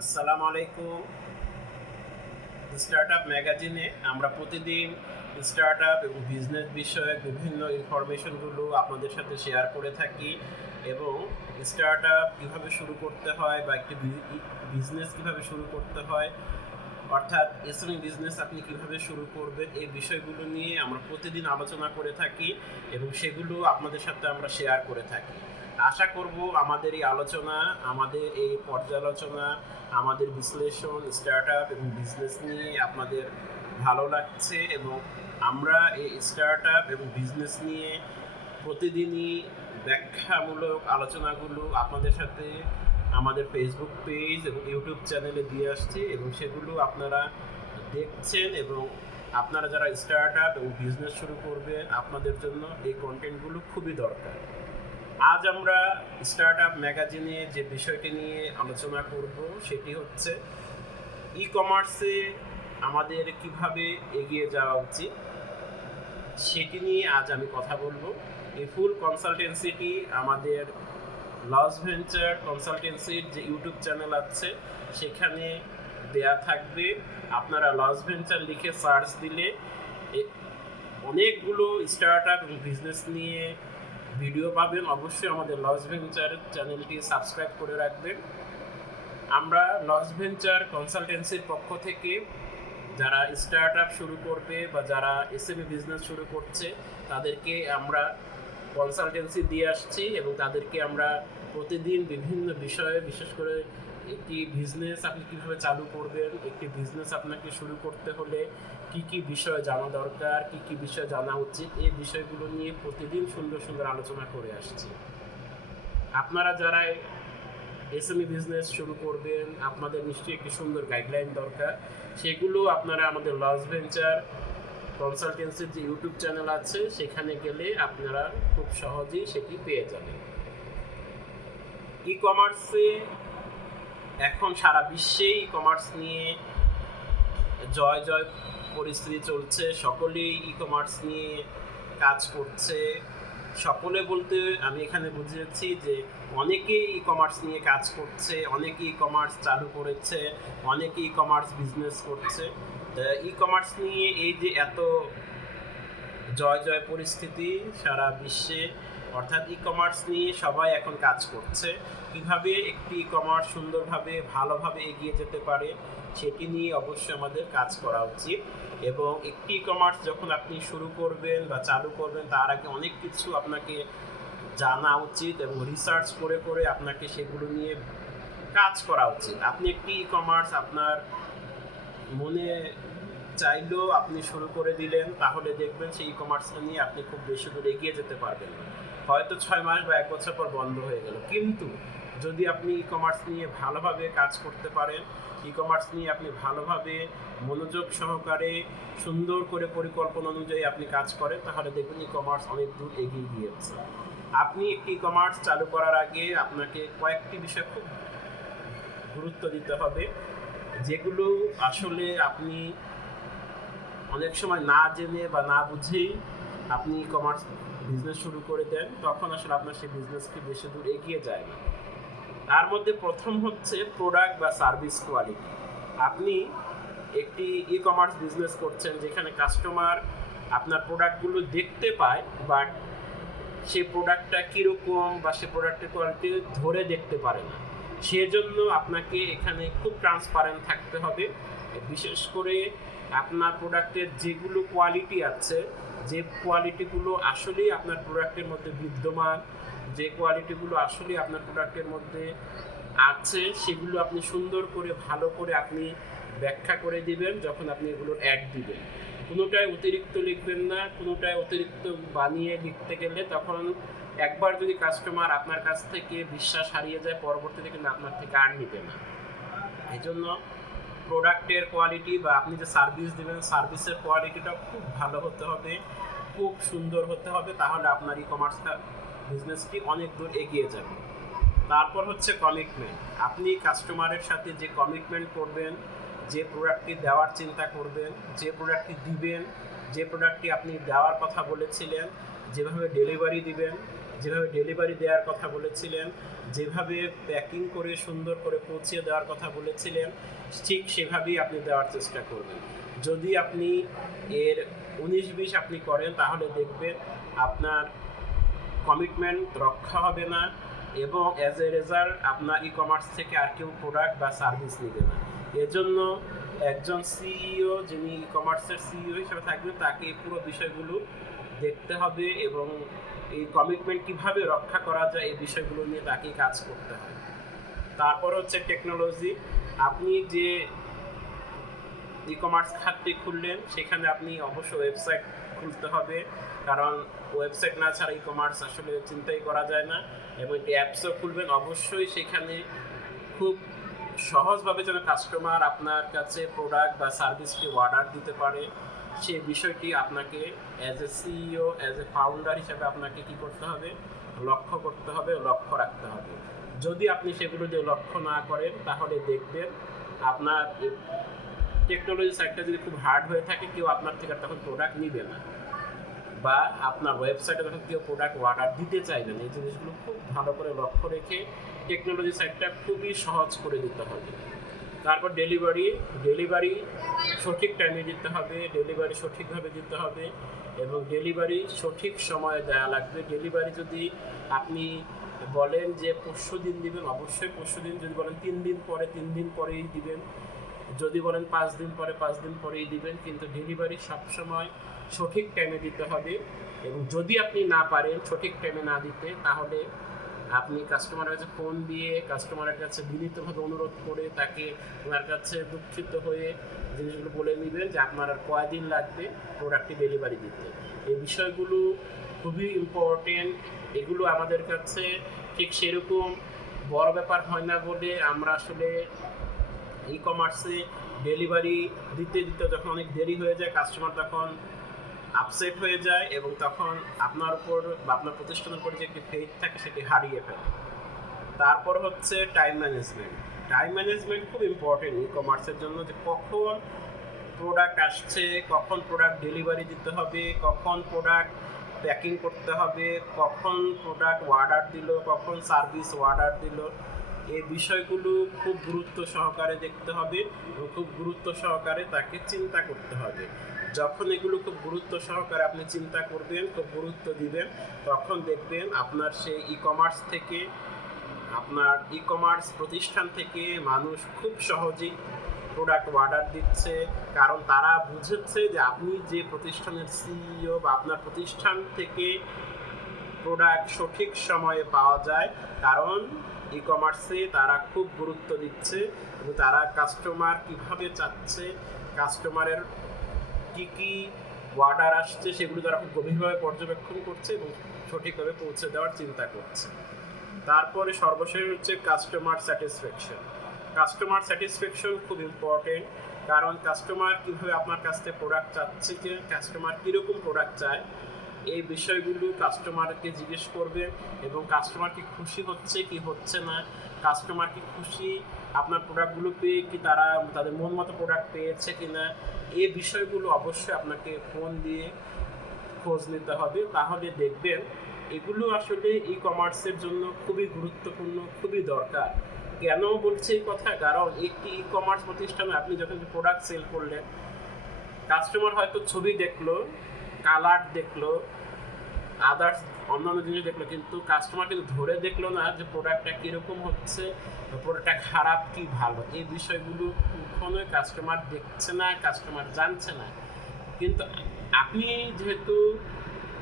আসসালামু আলাইকুম। Start up ম্যাগাজিনে আমরা প্রতিদিন স্টার্ট আপ এবং বিজনেস বিষয়ে বিভিন্ন ইনফরমেশনগুলো আপনাদের সাথে শেয়ার করে থাকি এবং স্টার্ট আপ কীভাবে শুরু করতে হয় বা একটি বিজনেস কীভাবে শুরু করতে হয়, অর্থাৎ এসএমই বিজনেস আপনি কীভাবে শুরু করবেন, এই বিষয়গুলো নিয়ে আমরা প্রতিদিন আলোচনা করে থাকি এবং সেগুলো আপনাদের সাথে আমরা শেয়ার করে থাকি। আশা করব আমাদের এই আলোচনা, আমাদের এই পর্যালোচনা, আমাদের বিশ্লেষণ স্টার্ট আপ এবং বিজনেস নিয়ে আপনাদের ভালো লাগছে এবং আমরা এই স্টার্ট আপ এবং বিজনেস নিয়ে প্রতিদিনই ব্যাখ্যামূলক আলোচনাগুলো আপনাদের সাথে আমাদের ফেসবুক পেজ এবং ইউটিউব চ্যানেলে দিয়ে আসছি এবং সেগুলো আপনারা দেখছেন এবং আপনারা যারা স্টার্ট আপ এবং বিজনেস শুরু করবেন, আপনাদের জন্য এই কন্টেন্টগুলো খুবই দরকার। আজ আমরা স্টার্ট আপ ম্যাগাজিনে যে বিষয়টি নিয়ে আলোচনা করব, সেটি হচ্ছে ই কমার্সে আমাদের কীভাবে এগিয়ে যাওয়া উচিত, সেটি নিয়ে আজ আমি কথা বলব। এই ফুল কনসালটেন্সিটি আমাদের লস ভেঞ্চার কনসালটেন্সির যে ইউটিউব চ্যানেল আছে, সেখানে দেয়া থাকবে। আপনারা লস ভেঞ্চার লিখে সার্চ দিলে অনেকগুলো স্টার্ট আপ এবং বিজনেস নিয়ে ভিডিও পাবেন, অবশ্যই আমাদের লস ভেঞ্চার চ্যানেলটি সাবস্ক্রাইব করে রাখবেন। আমরা লস ভেঞ্চার কনসালটেন্সির পক্ষ থেকে যারা স্টার্ট আপ শুরু করবে বা যারা এসএমই বিজনেস শুরু করছে, তাদেরকে আমরা কনসালটেন্সি দিয়ে আসছি এবং তাদেরকে আমরা প্রতিদিন বিভিন্ন বিষয়ে, বিশেষ করে একটি বিজনেস আপনি কীভাবে চালু করবেন? একটি বিজনেস আপনাকে শুরু করতে হলে কি কি বিষয় জানা দরকার? কি কি বিষয় জানা উচিত? এই বিষয়গুলো নিয়ে প্রতিদিন সুন্দর সুন্দর আলোচনা করে আসছি। আপনারা যারা এসএমই বিজনেস শুরু করবেন, আপনাদের নিশ্চয়ই একটি সুন্দর গাইডলাইন দরকার। সেগুলো আপনারা আমাদের লস ভেঞ্চার কনসালটেন্সির যে ইউটিউব চ্যানেল আছে, সেখানে গেলে আপনারা খুব সহজেই সেটি পেয়ে যাবেন। ই কমার্সে এখন সারা বিশ্বেই কমার্স নিয়ে জয় জয় পরিস্থিতি চলছে। সকলেই ই কমার্স নিয়ে কাজ করছে। সকলে বলতে আমি এখানে বুঝেছি যে অনেকেই ই কমার্স নিয়ে কাজ করছে, অনেকে ই কমার্স চালু করেছে, অনেকে ই কমার্স বিজনেস করছে। ই কমার্স নিয়ে এই যে এত জয় জয় পরিস্থিতি সারা বিশ্বে অর্থাৎ ই কমার্স নিয়ে সবাই এখন কাজ করছে। কীভাবে একটি ই কমার্স সুন্দরভাবে, ভালোভাবে এগিয়ে যেতে পারে, সেটি নিয়ে অবশ্যই আমাদের কাজ করা উচিত। এবং একটি ই কমার্স যখন আপনি শুরু করবেন বা চালু করবেন, তার আগে অনেক কিছু আপনাকে জানা উচিত এবং রিসার্চ করে করে আপনাকে সেগুলো নিয়ে কাজ করা উচিত। আপনি একটি ই কমার্স আপনার মনে চাইলেও আপনি শুরু করে দিলেন, তাহলে দেখবেন সেই ই কমার্সটা নিয়ে আপনি খুব বেশি দূর এগিয়ে যেতে পারবেন হয়তো ছয় মাস বা এক বছর পর বন্ধ হয়ে গেল। কিন্তু যদি আপনি ই কমার্স নিয়ে ভালোভাবে কাজ করতে পারেন ই কমার্স নিয়ে আপনি ভালোভাবে মনোযোগ সহকারে সুন্দর করে পরিকল্পনা অনুযায়ী আপনি কাজ করেন, তাহলে দেখবেন ই কমার্স অনেক দূর এগিয়ে গিয়েছে। আপনি ই কমার্স চালু করার আগে আপনাকে কয়েকটি বিষয় খুব গুরুত্ব দিতে হবে, যেগুলো আসলে আপনি অনেক সময় না জেনে বা না বুঝেই আপনি ই কমার্স বিজনেস শুরু করে দেন, তখন আসলে আপনার সেই বিজনেসটি বেশি দূর এগিয়ে যায় না। তার মধ্যে প্রথম হচ্ছে প্রোডাক্ট বা সার্ভিস কোয়ালিটি আপনি একটি ই কমার্স বিজনেস করছেন যেখানে কাস্টমার আপনার প্রোডাক্টগুলো দেখতে পায় বাট সেই প্রোডাক্টটা কীরকম বা সে প্রোডাক্টের কোয়ালিটি ধরে দেখতে পারে না। সেজন্য আপনাকে এখানে খুব ট্রান্সপারেন্ট থাকতে হবে। বিশেষ করে আপনার প্রোডাক্টের যেগুলো কোয়ালিটি আছে, যে কোয়ালিটিগুলো আসলেই আপনার প্রোডাক্টের মধ্যে বিদ্যমান, যে কোয়ালিটিগুলো আসলেই আপনার প্রোডাক্টের মধ্যে আছে, সেগুলো আপনি সুন্দর করে, ভালো করে আপনি ব্যাখ্যা করে দিবেন, যখন আপনি এগুলো অ্যাড দিবেন। কোনোটায় অতিরিক্ত লিখবেন না, কোনোটায় অতিরিক্ত বানিয়ে লিখতে গেলে তখন একবার যদি কাস্টমার আপনার কাছ থেকে বিশ্বাস হারিয়ে যায়, পরবর্তীতে কিন্তু আপনার থেকে আর নিবে না। এই জন্য প্রোডাক্টের কোয়ালিটি বা আপনি যে সার্ভিস দেবেন সার্ভিসের কোয়ালিটিটা খুব ভালো হতে হবে, খুব সুন্দর হতে হবে, তাহলে আপনার ই কমার্সটা বিজনেসটি অনেক দূর এগিয়ে যাবে। তারপর হচ্ছে কমিটমেন্ট আপনি কাস্টমারের সাথে যে কমিটমেন্ট করবেন, যে প্রোডাক্টটি দেওয়ার চিন্তা করবেন, যে প্রোডাক্টটি দিবেন, যে প্রোডাক্টটি আপনি দেওয়ার কথা বলেছিলেন, যেভাবে ডেলিভারি দিবেন যেভাবে ডেলিভারি দেওয়ার কথা বলেছিলেন, যেভাবে প্যাকিং করে সুন্দর করে পৌঁছে দেওয়ার কথা বলেছিলেন, ঠিক সেভাবেই আপনি দেওয়ার চেষ্টা করবেন। যদি আপনি এর উনিশ বিশ আপনি করেন, তাহলে দেখবেন আপনার কমিটমেন্ট রক্ষা হবে না এবং অ্যাজ এ রেজাল্ট আপনার ই কমার্স থেকে আর কেউ প্রোডাক্ট বা সার্ভিস নেবে না। এজন্য একজন সিইও যিনি ই কমার্সের সিইও হিসেবে থাকবেন, তাকে পুরো বিষয়গুলো দেখতে হবে এবং এই কমিটমেন্ট কীভাবে রক্ষা করা যায় এই বিষয়গুলো নিয়ে তাকেই কাজ করতে হয়। তারপর হচ্ছে টেকনোলজি আপনি যে ই কমার্স খাতটি খুললেন, সেখানে আপনি অবশ্য ওয়েবসাইট খুলতে হবে। কারণ ওয়েবসাইট না ছাড়া ই কমার্স আসলে চিন্তাই করা যায় না। এবং একটি অ্যাপসও খুলবেন, অবশ্যই সেখানে খুব সহজভাবে যেন কাস্টমার আপনার কাছে প্রোডাক্ট বা সার্ভিসটি অর্ডার দিতে পারে। সেই বিষয়টি আপনাকে as a CEO as a founder হিসাবে আপনাকে কি করতে হবে? লক্ষ্য করতে হবে, লক্ষ্য রাখতে হবে। যদি আপনি সেগুলো দিয়ে লক্ষ্য না করেন, তাহলে দেখবেন আপনার টেকনোলজি সাইটটা যদি খুব হার্ড হয়ে থাকে, কেউ আপনার থেকে তখন প্রোডাক্ট নিবে না। বা আপনার ওয়েবসাইটে তখন কেউ প্রোডাক্ট অর্ডার দিতে চাইবে না। এই জিনিসগুলো খুব ভালো করে লক্ষ্য রেখে টেকনোলজি সাইটটা খুবই সহজ করে দিতে হবে। তারপর ডেলিভারি ডেলিভারি সঠিক টাইমে দিতে হবে ডেলিভারি সঠিকভাবে দিতে হবে এবং ডেলিভারি সঠিক সময়ে দেওয়া লাগবে। ডেলিভারি যদি আপনি বলেন যে পরশু দিন দিবেন, অবশ্যই পরশু দিন যদি বলেন তিন দিন পরে, তিন দিন পরেই দিবেন। যদি বলেন পাঁচ দিন পরে, পাঁচ দিন পরেই দিবেন, কিন্তু ডেলিভারি সবসময় সঠিক টাইমে দিতে হবে এবং যদি আপনি না পারেন সঠিক টাইমে না দিতে, তাহলে আপনি কাস্টমারের কাছে ফোন দিয়ে কাস্টমারের কাছে বিনীতভাবে অনুরোধ করে তাকে ওনার কাছে দুঃখিত হয়ে জিনিসগুলো বলে নেবেন যে আপনার আর কয়দিন লাগবে প্রোডাক্টটি ডেলিভারি দিতে। এই বিষয়গুলো খুবই ইম্পর্টেন্ট এগুলো আমাদের কাছে ঠিক সেরকম বড় ব্যাপার হয় না বলে আমরা আসলে ই কমার্সে ডেলিভারি দিতে দিতে যখন অনেক দেরি হয়ে যায় কাস্টমার তখন আপসেট হয়ে যায় এবং তখন আপনার উপর বা আপনার প্রতিষ্ঠানের উপর যে একটি ফেথ থাকে সেটি হারিয়ে ফেলে। তারপর হচ্ছে টাইম ম্যানেজমেন্ট টাইম ম্যানেজমেন্ট খুব ইম্পর্টেন্ট ই কমার্সের জন্য যে কখন প্রোডাক্ট আসছে, কখন প্রোডাক্ট ডেলিভারি দিতে হবে, কখন প্রোডাক্ট প্যাকিং করতে হবে, কখন প্রোডাক্ট অর্ডার দিল, কখন সার্ভিস অর্ডার দিল। এই বিষয়গুলো খুব গুরুত্ব সহকারে দেখতে হবে এবং খুব গুরুত্ব সহকারে তাকে চিন্তা করতে হবে। যখন এগুলো খুব গুরুত্ব সহকারে আপনি চিন্তা করবেন, খুব গুরুত্ব দিবেন, তখন দেখবেন আপনার সেই ই কমার্স থেকে, আপনার ই কমার্স প্রতিষ্ঠান থেকে মানুষ খুব সহজেই প্রোডাক্ট অর্ডার দিচ্ছে। কারণ তারা বুঝেছে যে আপনি যে প্রতিষ্ঠানের সিইও বা আপনার প্রতিষ্ঠান থেকে প্রোডাক্ট সঠিক সময়ে পাওয়া যায়, কারণ ই কমার্সে তারা খুব গুরুত্ব দিচ্ছে এবং তারা কাস্টমার কীভাবে চাচ্ছে কাস্টমারের কি কি অর্ডার আসছে সেগুলো তারা খুব গভীরভাবে পর্যবেক্ষণ করছে এবং সঠিকভাবে পৌঁছে দেওয়ার চিন্তা করছে। তারপরে সর্বশেষ হচ্ছে কাস্টমার স্যাটিসফ্যাকশন কাস্টমার স্যাটিসফ্যাকশন খুব ইম্পর্টেন্ট কারণ কাস্টমার কীভাবে আপনার কাছ থেকে প্রোডাক্ট চাচ্ছে যে কাস্টমার কীরকম প্রোডাক্ট চায়, এই বিষয়গুলো কাস্টমারকে জিজ্ঞেস করবে এবং কাস্টমার কি খুশি হচ্ছে, কি হচ্ছে না। কাস্টমার কি খুশি আপনার প্রোডাক্টগুলো পেয়ে, কি তারা তাদের মন মতো প্রোডাক্ট পেয়েছে কি না এই বিষয়গুলো অবশ্যই আপনাকে ফোন দিয়ে খোঁজ নিতে হবে। তাহলে দেখবেন এগুলো আসলে ই কমার্সের জন্য খুবই গুরুত্বপূর্ণ, খুবই দরকার। কেন বলছি এই কথা? কারণ একটি ই কমার্স প্রতিষ্ঠানে আপনি যখন প্রোডাক্ট সেল করলেন কাস্টমার হয়তো ছবি দেখল কালার দেখল আদার্স অন্যান্য জিনিস দেখল, কিন্তু কাস্টমার কিন্তু ধরে দেখল না যে প্রোডাক্টটা কীরকম হচ্ছে প্রোডাক্টটা খারাপ কি ভালো। এই বিষয়গুলো কখনোই কাস্টমার দেখছে না কাস্টমার জানছে না। কিন্তু আপনি যেহেতু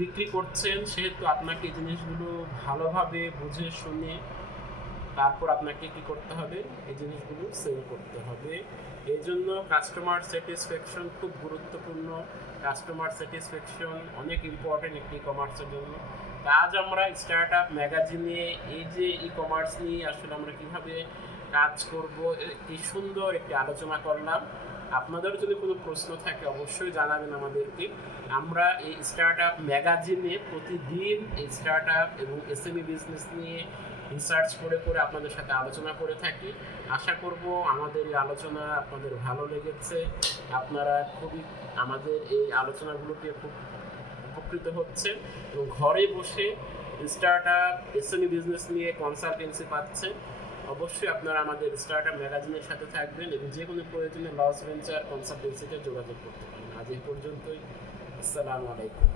বিক্রি করছেন, সেহেতু আপনাকে এই জিনিসগুলো ভালোভাবে বুঝে শুনে তারপর আপনাকে কি করতে হবে? এই জিনিসগুলো সেল করতে হবে। এই জন্য কাস্টমার স্যাটিসফ্যাকশন খুব গুরুত্বপূর্ণ। কাস্টমার স্যাটিসফ্যাকশন অনেক ইম্পর্টেন্ট একটি কমার্সের জন্য। আজ আমরা স্টার্ট আপ ম্যাগাজিনে এই যে ই কমার্স নিয়ে আসলে আমরা কীভাবে কাজ করব একটি সুন্দর একটি আলোচনা করলাম। আপনাদের যদি কোনো প্রশ্ন থাকে অবশ্যই জানাবেন আমাদেরকে। আমরা এই স্টার্ট আপ ম্যাগাজিনে প্রতিদিন এই স্টার্ট আপ এবং এসএমই বিজনেস নিয়ে রিসার্চ করে করে আপনাদের সাথে আলোচনা করে থাকি। আশা করব আমাদের এই আলোচনা আপনাদের ভালো লেগেছে। আপনারা খুবই আমাদের এই আলোচনাগুলোকে খুব উপকৃত হচ্ছে এবং ঘরে বসে স্টার্ট আপ এসএমই বিজনেস নিয়ে কনসালটেন্সি পাচ্ছে। অবশ্যই আপনারা আমাদের স্টার্ট আপ ম্যাগাজিনের সাথে থাকবেন এবং যে কোনো প্রয়োজনে লস ভেঞ্চার কনসালটেন্সিতে যোগাযোগ করতে পারেন। আজ এই পর্যন্তই। আসসালামু আলাইকুম।